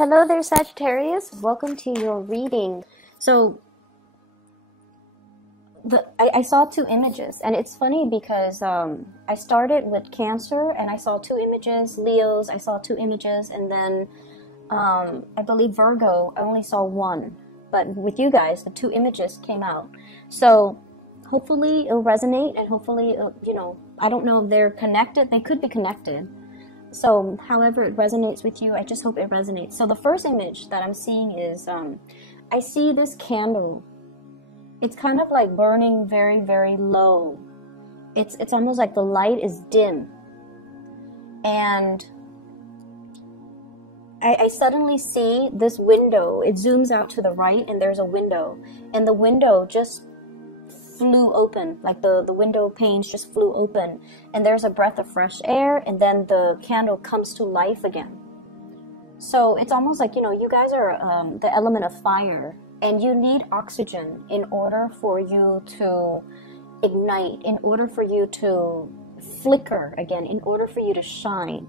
Hello there, Sagittarius. Welcome to your reading. So, I saw two images, and it's funny because I started with Cancer, and I saw two images, Leos, I saw two images, and then I believe Virgo, I only saw one. But with you guys, the two images came out. So, hopefully it'll resonate, and hopefully, I don't know if they're connected. They could be connected. So, however it resonates with you, I just hope it resonates. So, the first image that I'm seeing is, I see this candle. It's kind of like burning very, very low. It's almost like the light is dim. And I suddenly see this window. It zooms out to the right, and there's a window. And the window just flew open, like the window panes just flew open, and there's a breath of fresh air, and then the candle comes to life again. So it's almost like, you guys are the element of fire, and you need oxygen in order for you to ignite, in order for you to flicker again, in order for you to shine.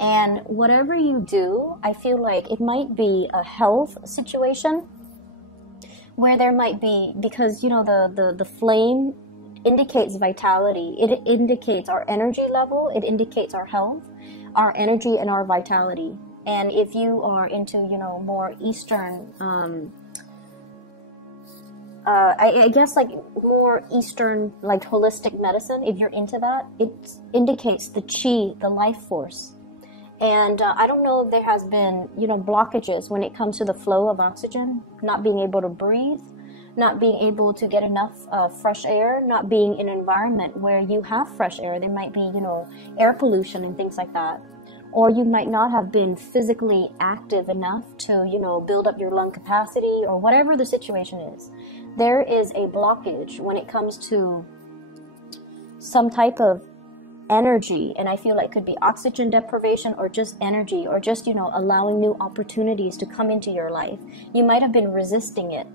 And whatever you do, I feel like it might be a health situation where there might be, because the flame indicates vitality. It indicates our energy level. It indicates our health, our energy, and our vitality. And if you are into more Eastern, I guess like more Eastern, like holistic medicine, if you're into that, it indicates the chi, the life force. And I don't know if there has been, blockages when it comes to the flow of oxygen, not being able to breathe, not being able to get enough fresh air, not being in an environment where you have fresh air. There might be, air pollution and things like that. Or you might not have been physically active enough to, build up your lung capacity, or whatever the situation is. There is a blockage when it comes to some type of energy, and I feel like it could be oxygen deprivation, or just energy, or just allowing new opportunities to come into your life. You might have been resisting it.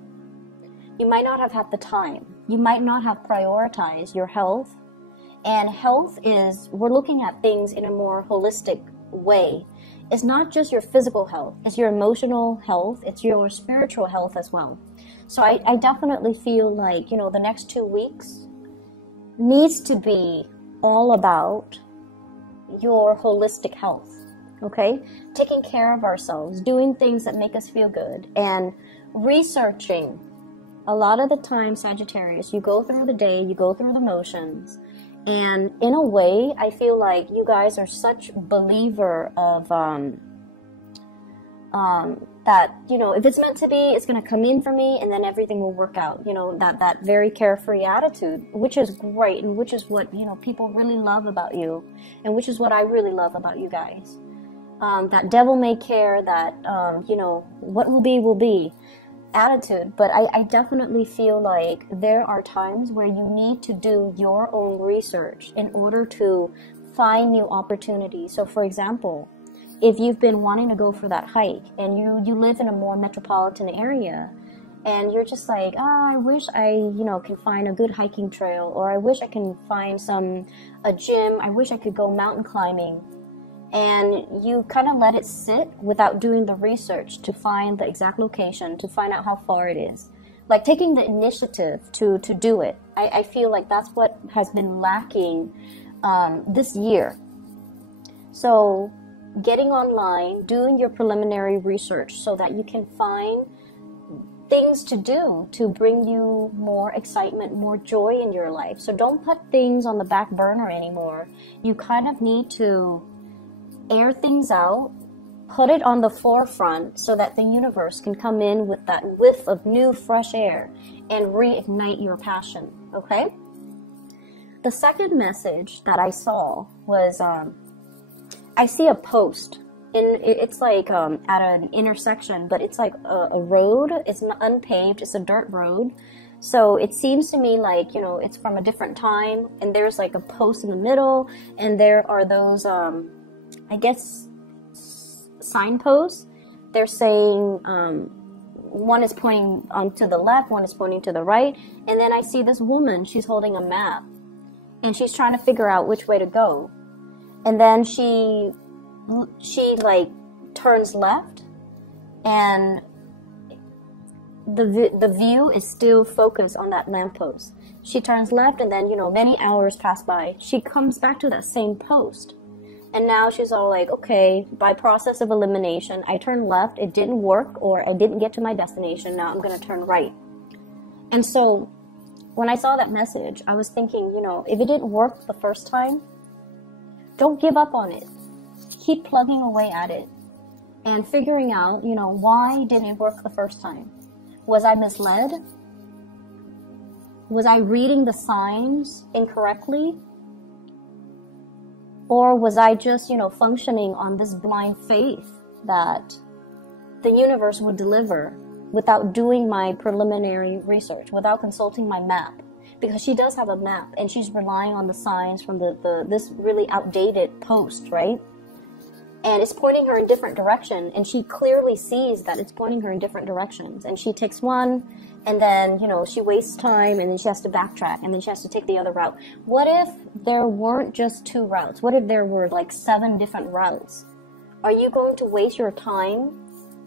You might not have had the time. You might not have prioritized your health. And health is, we're looking at things in a more holistic way. It's not just your physical health, it's your emotional health, it's your spiritual health as well. So I definitely feel like the next 2 weeks needs to be all about your holistic health, okay? Taking care of ourselves, doing things that make us feel good, and researching. A lot of the time, Sagittarius, you go through the day, you go through the motions, and in a way, I feel like you guys are such believer of that, if it's meant to be, it's going to come in for me, and then everything will work out. That very carefree attitude, which is great, and which is what, people really love about you, and which is what I really love about you guys. That devil may care, that, what will be attitude. But I definitely feel like there are times where you need to do your own research in order to find new opportunities. So, for example, if you've been wanting to go for that hike, and you live in a more metropolitan area, and you're just like, I wish I, can find a good hiking trail, or I wish I can find a gym, I wish I could go mountain climbing, and you kind of let it sit without doing the research to find the exact location, to find out how far it is. Like taking the initiative to do it. I feel like that's what has been lacking this year. So getting online, doing your preliminary research so that you can find things to do to bring you more excitement, more joy in your life. So don't put things on the back burner anymore. You kind of need to air things out, put it on the forefront so that the universe can come in with that whiff of new fresh air and reignite your passion, okay? The second message that I saw was, I see a post, and it's like at an intersection, but it's like a road. It's not unpaved, it's a dirt road. So it seems to me like, it's from a different time, and there's like a post in the middle, and there are those, I guess, signposts. They're saying, one is pointing to the left, one is pointing to the right, and then I see this woman, she's holding a map, and she's trying to figure out which way to go. And then she like turns left, and the view is still focused on that lamppost. She turns left, and then, you know, many hours pass by. She comes back to that same post. And now she's all like, okay, by process of elimination, I turned left, it didn't work, or I didn't get to my destination, now I'm going to turn right. And so when I saw that message, I was thinking, you know, if it didn't work the first time, don't give up on it. Keep plugging away at it and figuring out, you know, why didn't it work the first time? Was I misled? Was I reading the signs incorrectly? Or was I just, you know, functioning on this blind faith that the universe would deliver without doing my preliminary research, without consulting my map? Because she does have a map, and she's relying on the signs from this really outdated post, right? And it's pointing her in different direction, and she clearly sees that it's pointing her in different directions. And she takes one, and then, you know, she wastes time, and then she has to backtrack, and then she has to take the other route. What if there weren't just 2 routes? What if there were like 7 different routes? Are you going to waste your time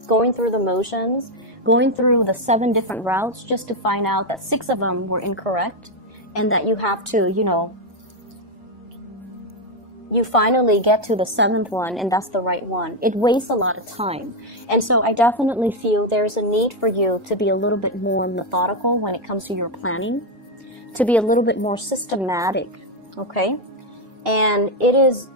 going through the motions, going through the 7 different routes just to find out that 6 of them were incorrect, and that you have to, you know, you finally get to the 7th one and that's the right one? It wastes a lot of time. And so I definitely feel there's a need for you to be a little bit more methodical when it comes to your planning, to be a little bit more systematic, okay? And it is,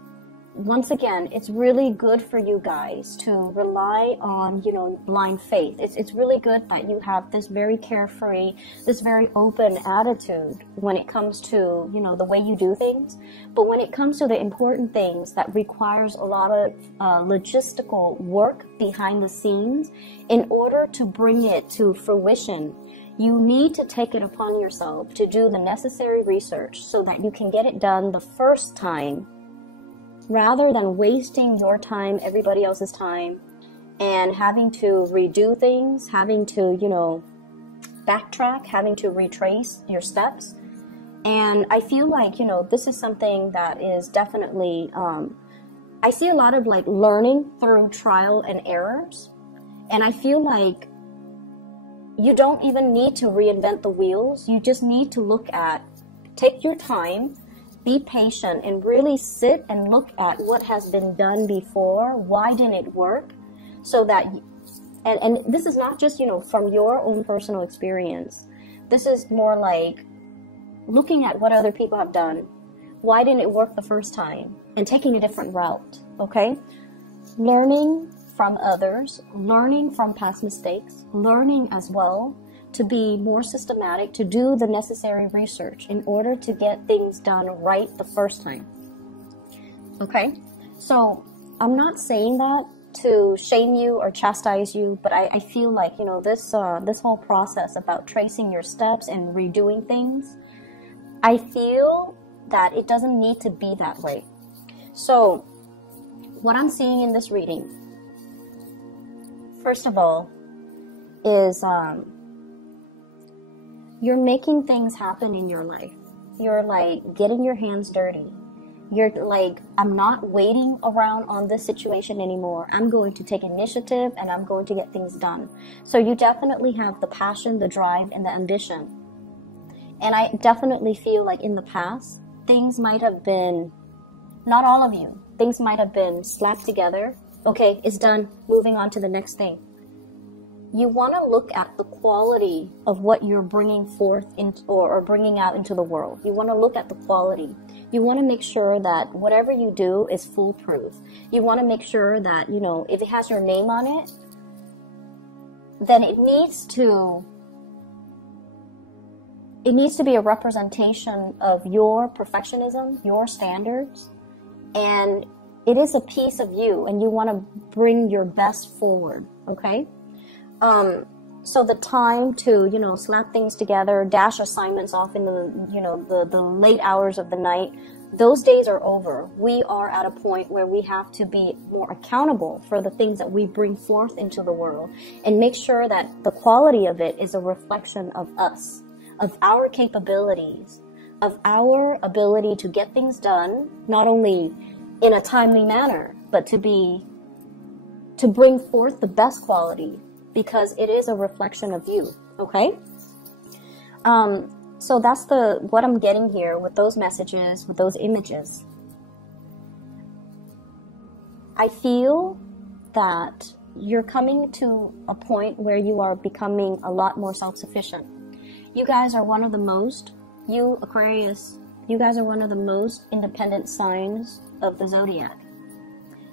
once again, it's really good for you guys to rely on, you know, blind faith. It's really good that you have this very carefree, this very open attitude when it comes to, you know, the way you do things. But when it comes to the important things that requires a lot of logistical work behind the scenes, in order to bring it to fruition, you need to take it upon yourself to do the necessary research so that you can get it done the first time, rather than wasting your time, everybody else's time, and having to redo things, having to, you know, backtrack, having to retrace your steps. And I feel like, you know, this is something that is definitely, I see a lot of like learning through trial and errors. And I feel like you don't even need to reinvent the wheels. You just need to look at, take your time, be patient, and really sit and look at what has been done before. Why didn't it work? So that, and this is not just, you know, from your own personal experience. This is more like looking at what other people have done. Why didn't it work the first time? And taking a different route, okay? Learning from others, learning from past mistakes, learning as well to be more systematic, to do the necessary research in order to get things done right the first time. Okay? So I'm not saying that to shame you or chastise you, but I feel like, you know, this whole process about tracing your steps and redoing things, I feel that it doesn't need to be that way. So what I'm seeing in this reading, first of all, is you're making things happen in your life. You're like getting your hands dirty. You're like, I'm not waiting around on this situation anymore. I'm going to take initiative and I'm going to get things done. So you definitely have the passion, the drive, and the ambition. And I definitely feel like in the past, things might have been, not all of you, things might have been slapped together. Okay, it's done. Moving on to the next thing. You want to look at the quality of what you're bringing forth or bringing out into the world. You want to look at the quality. You want to make sure that whatever you do is foolproof. You want to make sure that, you know, if it has your name on it, then it needs to be a representation of your perfectionism, your standards, and it is a piece of you, and you want to bring your best forward, okay? So the time to, you know, slap things together, dash assignments off in the, you know, the late hours of the night, those days are over. We are at a point where we have to be more accountable for the things that we bring forth into the world and make sure that the quality of it is a reflection of us, of our capabilities, of our ability to get things done, not only in a timely manner, but to be to bring forth the best quality, because it is a reflection of you, okay? So that's what I'm getting here with those messages, with those images. I feel that you're coming to a point where you are becoming a lot more self-sufficient. You guys are one of the most, you Aquarius, you guys are one of the most independent signs of the zodiac.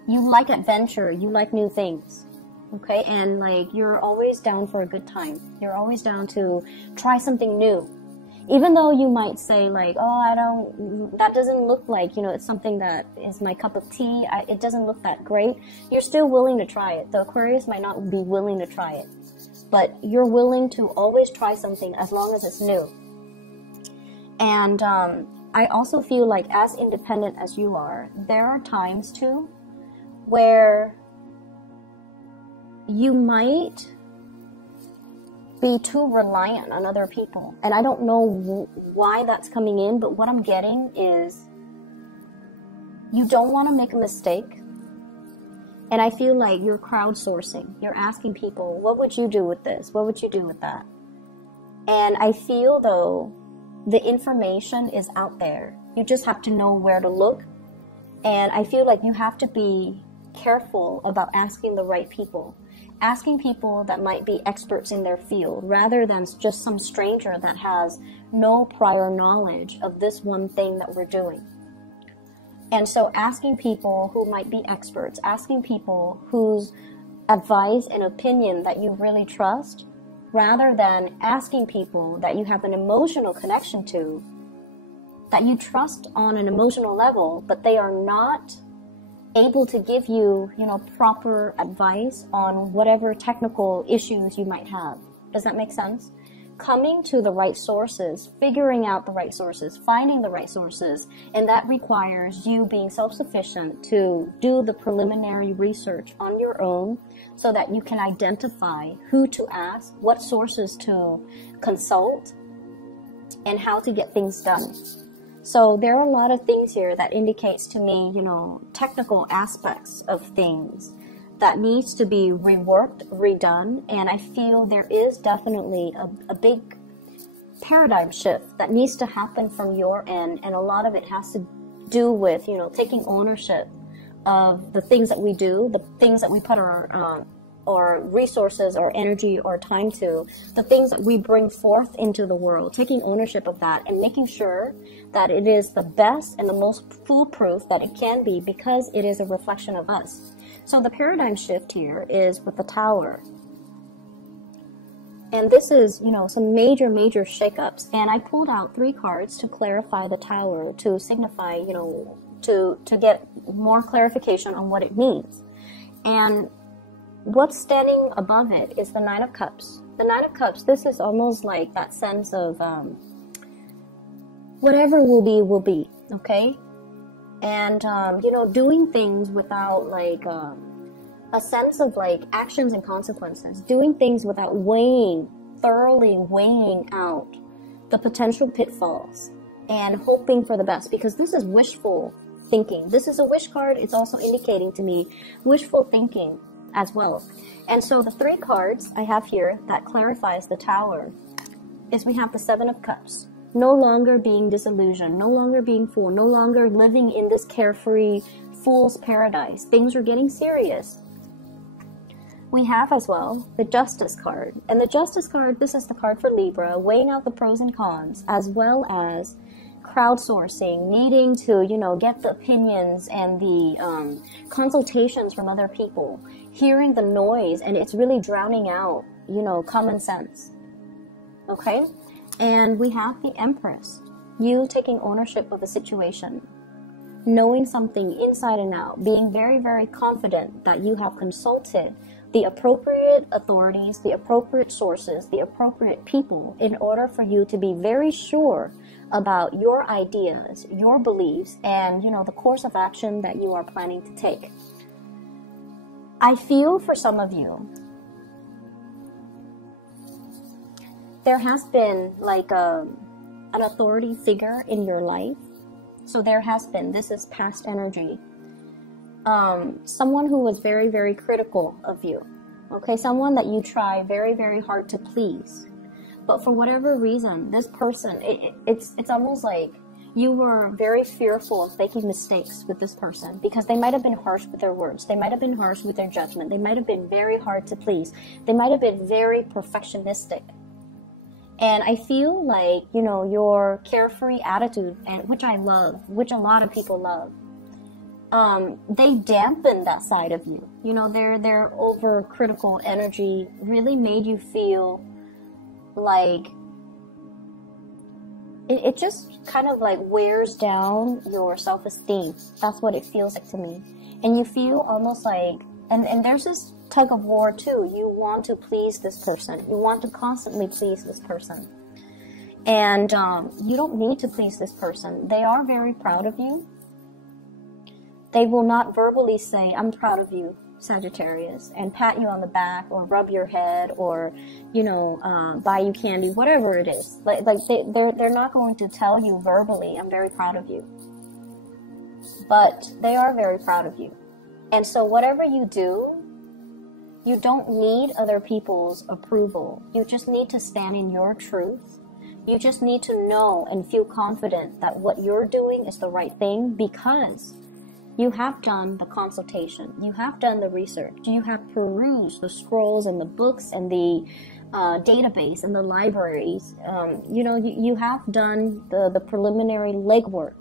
You like adventure, you like new things, okay? And like, you're always down for a good time. You're always down to try something new. Even though you might say like, oh, that doesn't look like, you know, it's something that is my cup of tea. It doesn't look that great. You're still willing to try it. The Aquarius might not be willing to try it, but you're willing to always try something as long as it's new. And I also feel like, as independent as you are, there are times too where you might be too reliant on other people. And I don't know why that's coming in, but what I'm getting is you don't want to make a mistake. And I feel like you're crowdsourcing. You're asking people, what would you do with this? What would you do with that? And I feel, though, the information is out there. You just have to know where to look. And I feel like you have to be careful about asking the right people. Asking people that might be experts in their field, rather than just some stranger that has no prior knowledge of this one thing that we're doing. And so asking people who might be experts, asking people whose advice and opinion that you really trust, rather than asking people that you have an emotional connection to, that you trust on an emotional level, but they are not able to give you, you know, proper advice on whatever technical issues you might have. Does that make sense? Coming to the right sources, figuring out the right sources, finding the right sources, and that requires you being self-sufficient to do the preliminary research on your own so that you can identify who to ask, what sources to consult, and how to get things done. So there are a lot of things here that indicates to me, you know, technical aspects of things that needs to be reworked, redone. And I feel there is definitely a big paradigm shift that needs to happen from your end. And a lot of it has to do with, you know, taking ownership of the things that we do, the things that we put our resources or energy or time to, the things that we bring forth into the world, taking ownership of that and making sure that it is the best and the most foolproof that it can be, because it is a reflection of us. So the paradigm shift here is with the Tower. And this is, you know, some major shakeups. And I pulled out 3 cards to clarify the Tower, to signify, you know, to get more clarification on what it means. And what's standing above it is the Nine of Cups. The Nine of Cups, this is almost like that sense of whatever will be, okay? And, you know, doing things without, like, a sense of, like, actions and consequences. Doing things without thoroughly weighing out the potential pitfalls and hoping for the best, because this is wishful thinking. This is a wish card. It's also indicating to me wishful thinking as well. And so the 3 cards I have here that clarifies the Tower is we have the Seven of Cups. No longer being disillusioned, no longer being fooled, no longer living in this carefree fool's paradise. Things are getting serious. We have as well the Justice card. And the Justice card, this is the card for Libra, weighing out the pros and cons, as well as crowdsourcing, needing to, you know, get the opinions and the consultations from other people, hearing the noise, and it's really drowning out, you know, common sense. Okay? And we have the Empress, you taking ownership of the situation, knowing something inside and out, being very confident that you have consulted the appropriate authorities, the appropriate sources, the appropriate people, in order for you to be very sure about your ideas, your beliefs, and, you know, the course of action that you are planning to take. I feel for some of you, there has been like an authority figure in your life. So there has been, this is past energy, someone who was very, very critical of you. Okay, someone that you try very, very hard to please. But for whatever reason, this person, it's almost like you were very fearful of making mistakes with this person because they might have been harsh with their words. They might have been harsh with their judgment. They might have been very hard to please. They might have been very perfectionistic. And I feel like, you know, your carefree attitude, and which I love, which a lot of people love, they dampen that side of you. You know, their overcritical energy really made you feel like it just kind of like wears down your self-esteem. That's what it feels like to me. And you feel almost like, and there's this tug of war too. You want to please this person. You want to constantly please this person. And you don't need to please this person. They are very proud of you. They will not verbally say, I'm proud of you, Sagittarius, and pat you on the back or rub your head or, you know, buy you candy, whatever it is. Like they're not going to tell you verbally, I'm very proud of you. But they are very proud of you. And so whatever you do, you don't need other people's approval. You just need to stand in your truth. You just need to know and feel confident that what you're doing is the right thing because you have done the consultation. You have done the research. You have perused the scrolls and the books and the database and the libraries. You know, you have done the preliminary legwork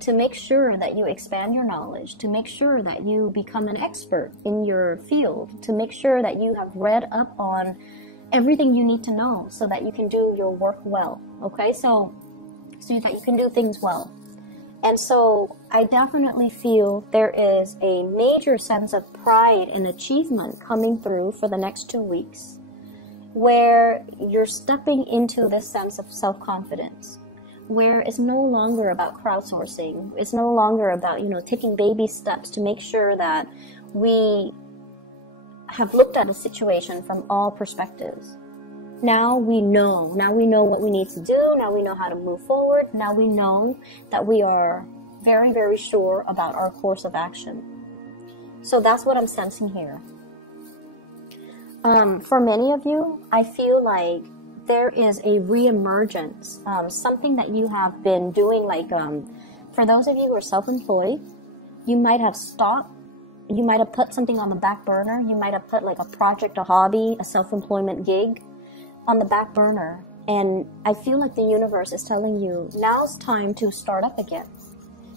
to make sure that you expand your knowledge, to make sure that you become an expert in your field, to make sure that you have read up on everything you need to know so that you can do your work well. Okay, so that you can do things well. And so I definitely feel there is a major sense of pride and achievement coming through for the next 2 weeks, where you're stepping into this sense of self-confidence, where it's no longer about crowdsourcing. It's no longer about, you know, taking baby steps to make sure that we have looked at a situation from all perspectives. Now we know what we need to do. Now we know how to move forward. Now we know that we are very, very sure about our course of action. So that's what I'm sensing here. For many of you, I feel like there is a reemergence, something that you have been doing, like for those of you who are self-employed, you might have stopped. You might have put something on the back burner. You might have put like a project, a hobby, a self-employment gig on the back burner, and I feel like the universe is telling you now's time to start up again.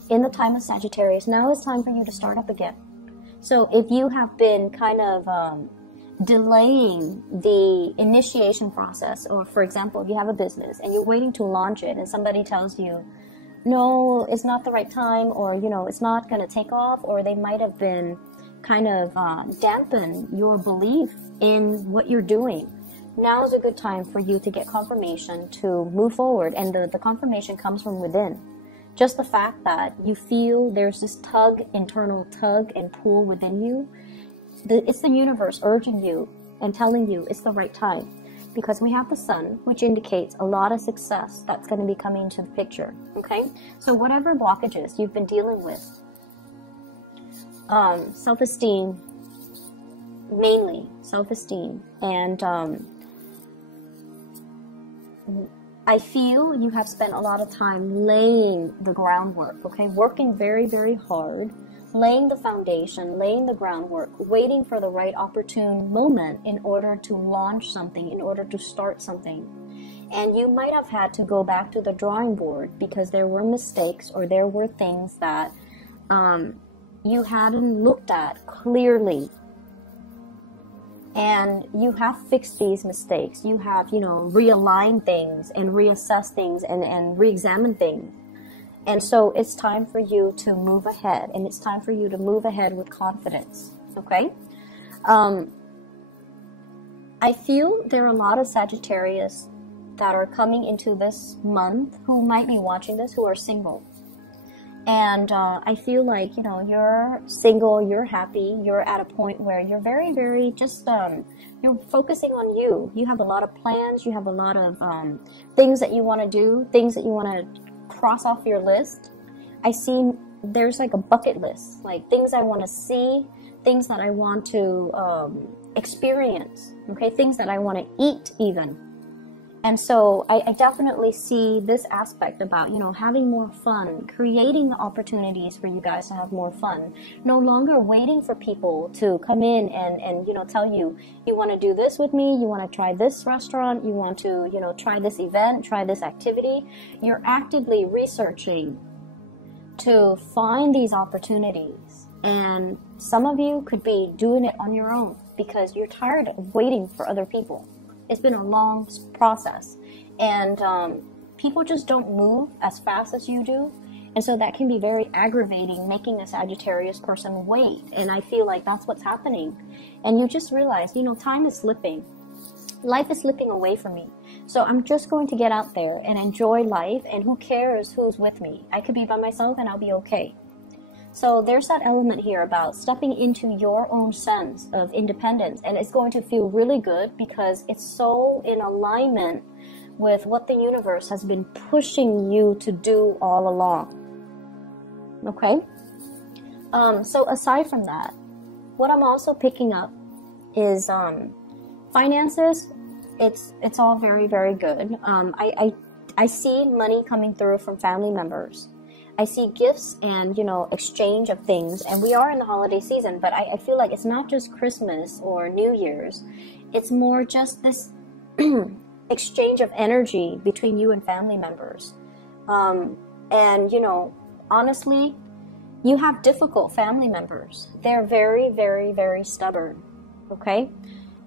In the time of Sagittarius, now is time for you to start up again. So if you have been kind of delaying the initiation process, or for example, if you have a business and you're waiting to launch it and somebody tells you, no, it's not the right time, or, you know, it's not going to take off, or they might have been kind of dampen your belief in what you're doing. Now is a good time for you to get confirmation to move forward, and the confirmation comes from within. Just the fact that you feel there's this internal tug and pull within you, it's the universe urging you and telling you it's the right time. Because we have the sun, which indicates a lot of success that's going to be coming into the picture, okay? So whatever blockages you've been dealing with, self-esteem, mainly self-esteem, and I feel you have spent a lot of time laying the groundwork, okay? Working very, very hard, laying the foundation, laying the groundwork, waiting for the right opportune moment in order to launch something, in order to start something. And you might have had to go back to the drawing board because there were mistakes, or there were things that you hadn't looked at clearly. And you have fixed these mistakes. You have, you know, realigned things and reassessed things and re-examined things. And so it's time for you to move ahead, and it's time for you to move ahead with confidence, okay? I feel there are a lot of Sagittarius that are coming into this month who might be watching this who are single. And I feel like, you know, you're single, you're happy, you're at a point where you're very, very just, you're focusing on you. You have a lot of plans, you have a lot of things that you want to do, things that you want to cross off your list. I see there's like a bucket list, like things I want to see, things that I want to experience, okay, things that I want to eat even. And so I definitely see this aspect about, you know, having more fun, creating the opportunities for you guys to have more fun, no longer waiting for people to come in and you know, tell you, you want to do this with me, you want to try this restaurant, you want to, you know, try this event, try this activity. You're actively researching to find these opportunities. And some of you could be doing it on your own because you're tired of waiting for other people. It's been a long process, and people just don't move as fast as you do, and so that can be very aggravating, making a Sagittarius person wait. And I feel like that's what's happening, and you just realize, you know, time is slipping, life is slipping away from me, so I'm just going to get out there and enjoy life, and who cares who's with me? I could be by myself and I'll be okay. So there's that element here about stepping into your own sense of independence, and it's going to feel really good because it's so in alignment with what the universe has been pushing you to do all along. Okay? So aside from that, what I'm also picking up is finances. It's all very, very good. I see money coming through from family members. I see gifts and, you know, exchange of things. And we are in the holiday season, but I feel like it's not just Christmas or New Year's. It's more just this exchange of energy between you and family members. And, you know, honestly, you have difficult family members. They're very, very, very stubborn. Okay?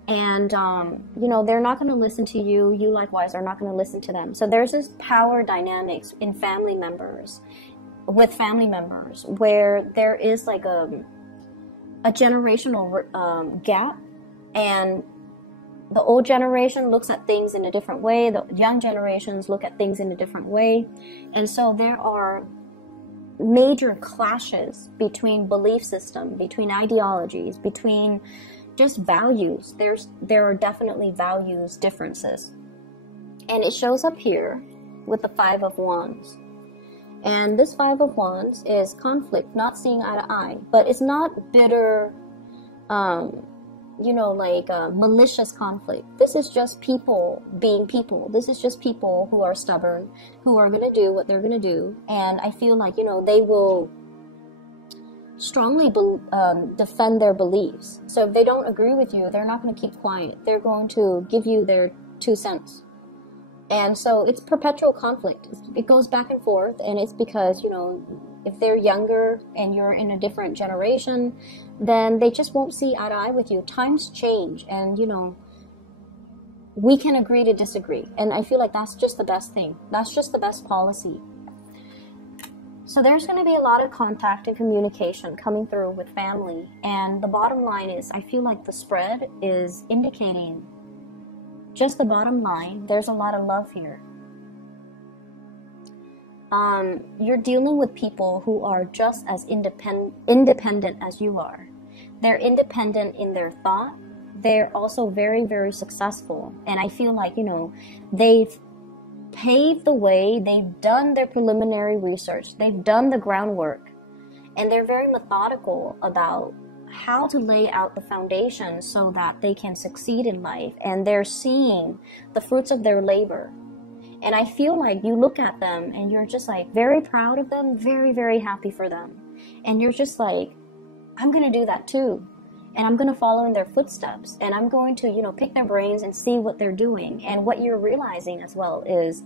And, you know, they're not going to listen to you. You likewise are not going to listen to them. So there's this power dynamics in family members, with family members, where there is like a generational gap, and the old generation looks at things in a different way. The young generations look at things in a different way. And so there are major clashes between belief system, between ideologies, between just values. There are definitely values differences. And it shows up here with the Five of Wands. And this Five of Wands is conflict, not seeing eye to eye. But it's not bitter, you know, like malicious conflict. This is just people being people. This is just people who are stubborn, who are going to do what they're going to do. And I feel like, you know, they will strongly defend their beliefs. So if they don't agree with you, they're not going to keep quiet. They're going to give you their 2 cents. And so it's perpetual conflict. It goes back and forth, and it's because, you know, if they're younger and you're in a different generation, then they just won't see eye to eye with you. Times change, and, you know, we can agree to disagree. And I feel like that's just the best thing. That's just the best policy. So there's going to be a lot of contact and communication coming through with family. And the bottom line is, I feel like the spread is indicating just the bottom line. There's a lot of love here. You're dealing with people who are just as independent as you are. They're independent in their thought. They're also very, very successful. And I feel like, you know, they've paved the way. They've done their preliminary research. They've done the groundwork. And they're very methodical about how to lay out the foundation so that they can succeed in life. And they're seeing the fruits of their labor. And I feel like you look at them and you're just like very proud of them, very, very happy for them. And you're just like, I'm going to do that too. And I'm going to follow in their footsteps. And I'm going to, you know, pick their brains and see what they're doing. And what you're realizing as well is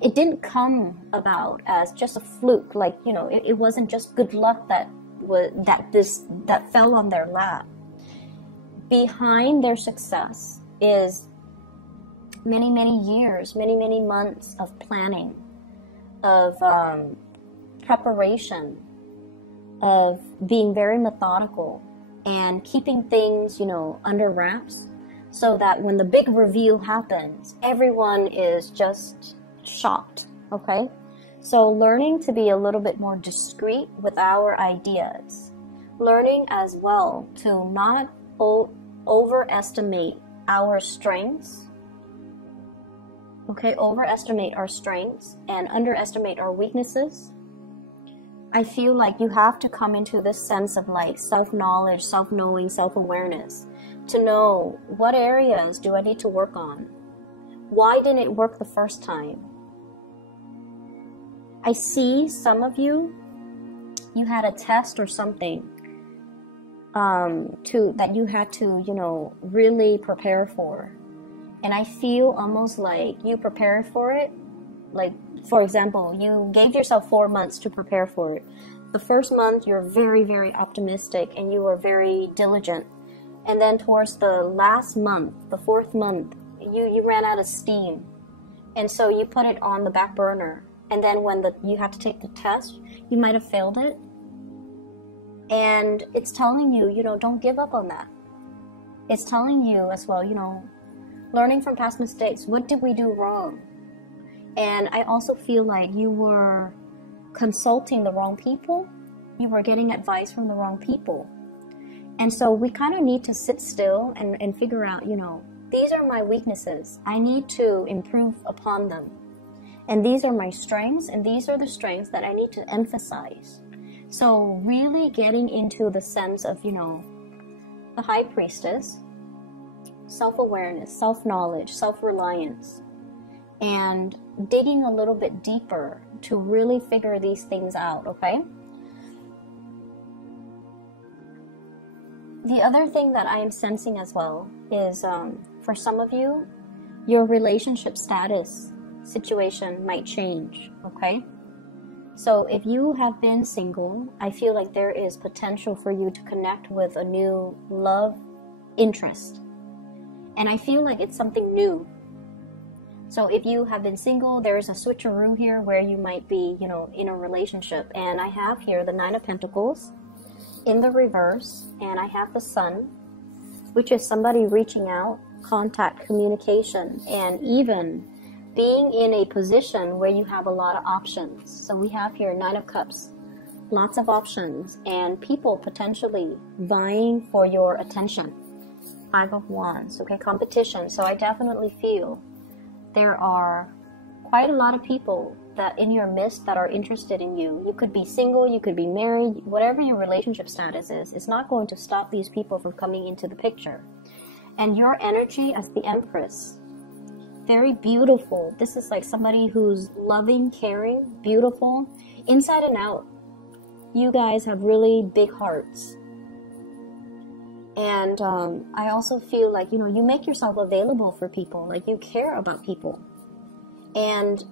it didn't come about as just a fluke. Like, you know, it wasn't just good luck that fell on their lap. Behind their success is many, many years, many, many months of planning, of preparation, of being very methodical and keeping things, you know, under wraps, so that when the big reveal happens, everyone is just shocked. Okay? So learning to be a little bit more discreet with our ideas. Learning as well to not overestimate our strengths. Okay, overestimate our strengths and underestimate our weaknesses. I feel like you have to come into this sense of like self-knowledge, self-knowing, self-awareness to know what areas do I need to work on. Why didn't it work the first time? I see some of you, you had a test or something that you had to, you know, really prepare for. And I feel almost like you prepared for it. Like, for example, you gave yourself 4 months to prepare for it. The first month, you're very, very optimistic and you were very diligent. And then towards the last month, the 4th month, you ran out of steam. And so you put it on the back burner. And then when you had to take the test, you might have failed it. And it's telling you, you know, don't give up on that. It's telling you as well, you know, learning from past mistakes. What did we do wrong? And I also feel like you were consulting the wrong people. You were getting advice from the wrong people. And so we kind of need to sit still and figure out, you know, these are my weaknesses. I need to improve upon them. And these are my strengths, and these are the strengths that I need to emphasize. So really getting into the sense of, you know, the high priestess, self-awareness, self-knowledge, self-reliance, and digging a little bit deeper to really figure these things out, okay? The other thing that I am sensing as well is for some of you, your relationship status situation might change, okay? So if you have been single, I feel like there is potential for you to connect with a new love interest. And I feel like it's something new. So if you have been single, there is a switcheroo here where you might be, you know, in a relationship. And I have here the 9 of Pentacles in the reverse, and I have the Sun, which is somebody reaching out, contact, communication, and even being in a position where you have a lot of options. So we have here 9 of Cups, lots of options, and people potentially vying for your attention. 5 of Wands, okay, competition. So I definitely feel there are quite a lot of people that in your midst that are interested in you. You could be single, you could be married, whatever your relationship status is, it's not going to stop these people from coming into the picture. And your energy as the Empress, very beautiful. This is like somebody who's loving, caring, beautiful, inside and out. You guys have really big hearts. And I also feel like, you know, you make yourself available for people, like you care about people. And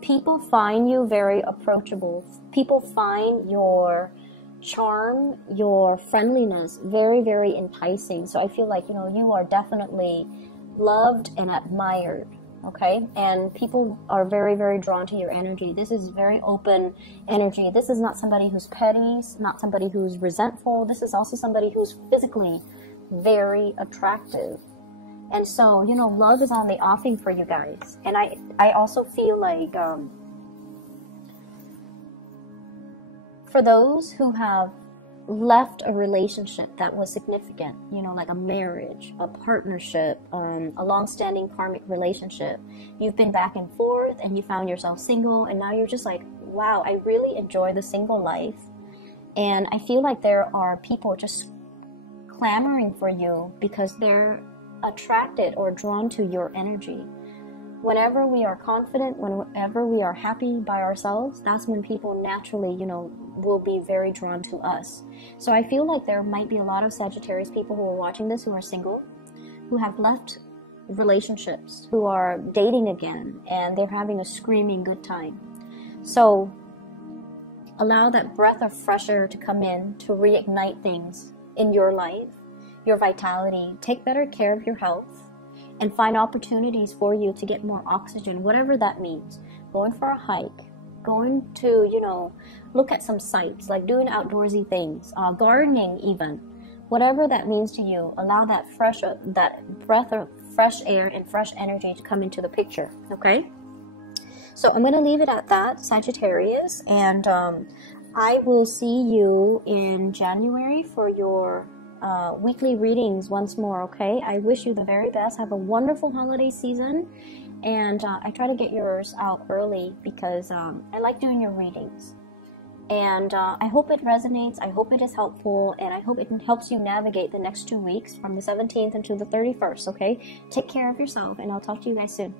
people find you very approachable. People find your charm, your friendliness very, very enticing. So I feel like, you know, you are definitely loved and admired, okay? And people are very, very drawn to your energy. This is very open energy. This is not somebody who's petty, not somebody who's resentful. This is also somebody who's physically very attractive. And so, you know, love is on the offing for you guys. And I also feel like for those who have left a relationship that was significant, you know, like a marriage, a partnership, a long-standing karmic relationship, you've been back and forth and you found yourself single, and now you're just like, wow, I really enjoy the single life. And I feel like there are people just clamoring for you because they're attracted or drawn to your energy. Whenever we are confident, whenever we are happy by ourselves, that's when people naturally, you know, will be very drawn to us. So I feel like there might be a lot of Sagittarius people who are watching this who are single, who have left relationships, who are dating again, and they're having a screaming good time. So allow that breath of fresh air to come in to reignite things in your life, your vitality. Take better care of your health and find opportunities for you to get more oxygen, whatever that means. Going for a hike, going to, you know, look at some sights, like doing outdoorsy things, gardening even, whatever that means to you. Allow that breath of fresh air and fresh energy to come into the picture, okay? So I'm going to leave it at that, Sagittarius, and I will see you in January for your weekly readings once more, okay? I wish you the very best. Have a wonderful holiday season. And I try to get yours out early because I like doing your readings. And I hope it resonates. I hope it is helpful. And I hope it helps you navigate the next 2 weeks from the 17th until the 31st, okay? Take care of yourself, and I'll talk to you guys soon.